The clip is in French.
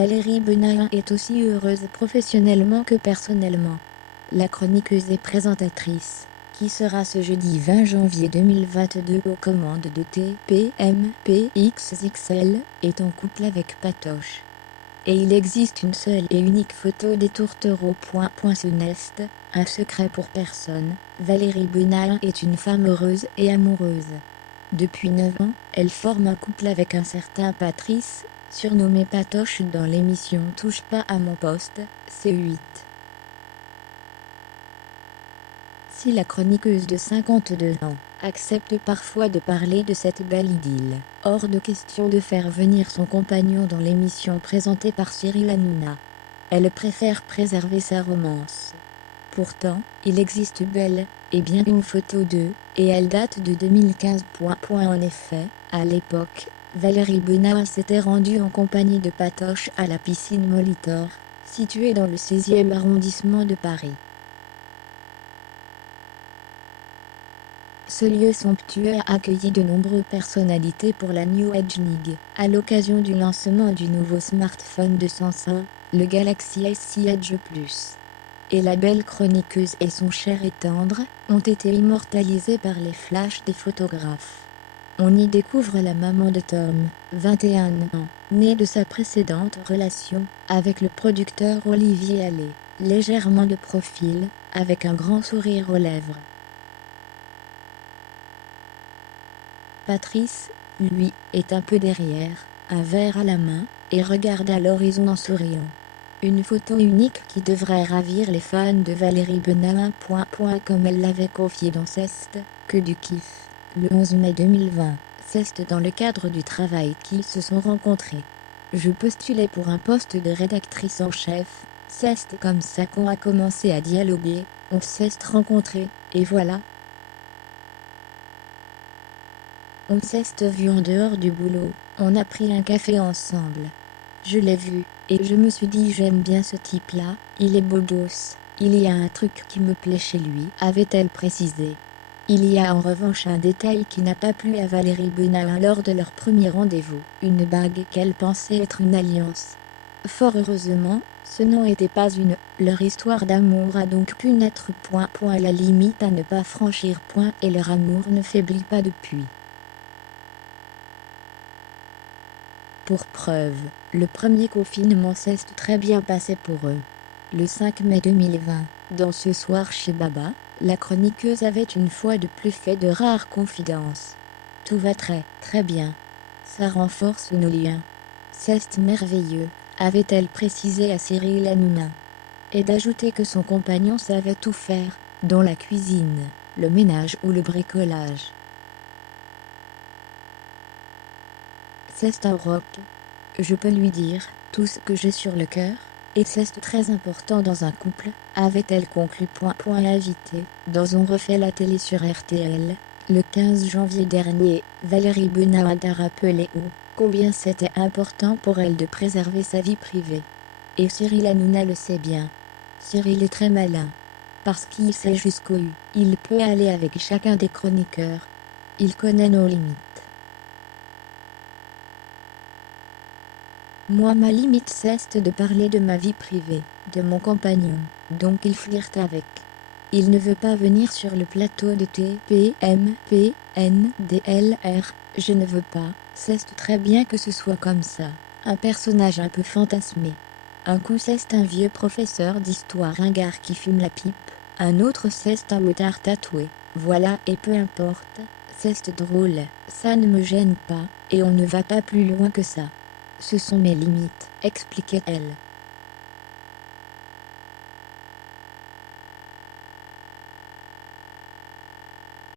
Valérie Benahin est aussi heureuse professionnellement que personnellement. La chroniqueuse et présentatrice, qui sera ce jeudi 20 janvier 2022 aux commandes de TPMP XXL, est en couple avec Patoche. Et il existe une seule et unique photo des tourtereaux. Soneste, un secret pour personne, Valérie Benahin est une femme heureuse et amoureuse. Depuis 9 ans, elle forme un couple avec un certain Patrice, surnommé Patoche dans l'émission Touche pas à mon poste, C8. Si la chroniqueuse de 52 ans accepte parfois de parler de cette belle idylle, hors de question de faire venir son compagnon dans l'émission présentée par Cyril Hanouna. Elle préfère préserver sa romance. Pourtant, il existe bel et bien une photo d'eux, et elle date de 2015. En effet, à l'époque, Valérie Benahin s'était rendue en compagnie de Patoche à la piscine Molitor, située dans le 16e arrondissement de Paris. Ce lieu somptueux a accueilli de nombreuses personnalités pour la New Age League, à l'occasion du lancement du nouveau smartphone de Samsung, le Galaxy S6 Edge Plus. Et la belle chroniqueuse et son cher et tendre ont été immortalisés par les flashs des photographes. On y découvre la maman de Tom, 21 ans, né de sa précédente relation avec le producteur Olivier Allais, légèrement de profil, avec un grand sourire aux lèvres. Patrice, lui, est un peu derrière, un verre à la main, et regarde à l'horizon en souriant. Une photo unique qui devrait ravir les fans de Valérie Benahin. Comme elle l'avait confié dans Ceste, que du kiff. Le 11 mai 2020, Ceste dans le cadre du travail qui se sont rencontrés. Je postulais pour un poste de rédactrice en chef, Ceste comme ça qu'on a commencé à dialoguer, on s'est rencontrés, et voilà. On s'est vu en dehors du boulot, on a pris un café ensemble. Je l'ai vu, et je me suis dit j'aime bien ce type-là, il est beau gosse, il y a un truc qui me plaît chez lui, avait-elle précisé. Il y a en revanche un détail qui n'a pas plu à Valérie Benahin lors de leur premier rendez-vous, une bague qu'elle pensait être une alliance. Fort heureusement, ce n'était pas une, leur histoire d'amour a donc pu naître. La limite à ne pas franchir. Et leur amour ne faiblit pas depuis. Pour preuve, le premier confinement s'est très bien passé pour eux. Le 5 mai 2020, dans Ce soir chez Baba, la chroniqueuse avait une fois de plus fait de rares confidences. Tout va très, très bien. Ça renforce nos liens. C'est merveilleux, avait-elle précisé à Cyril Hanouna. Et d'ajouter que son compagnon savait tout faire, dont la cuisine, le ménage ou le bricolage. C'est un rock. Je peux lui dire tout ce que j'ai sur le cœur, et c'est très important dans un couple, avait-elle conclu. Invitée dans On refait la télé sur RTL, le 15 janvier dernier, Valérie Benahin a rappelé combien c'était important pour elle de préserver sa vie privée. Et Cyril Hanouna le sait bien. Cyril est très malin. Parce qu'il sait jusqu'où il peut aller avec chacun des chroniqueurs. Il connaît nos limites. Moi ma limite c'est de parler de ma vie privée, de mon compagnon, donc il flirte avec. Il ne veut pas venir sur le plateau de TPMP, NDLR, je ne veux pas, c'est très bien que ce soit comme ça, un personnage un peu fantasmé. Un coup c'est un vieux professeur d'histoire ringard qui fume la pipe, un autre c'est un motard tatoué, voilà et peu importe, c'est drôle, ça ne me gêne pas, et on ne va pas plus loin que ça. Ce sont mes limites, expliquait-elle.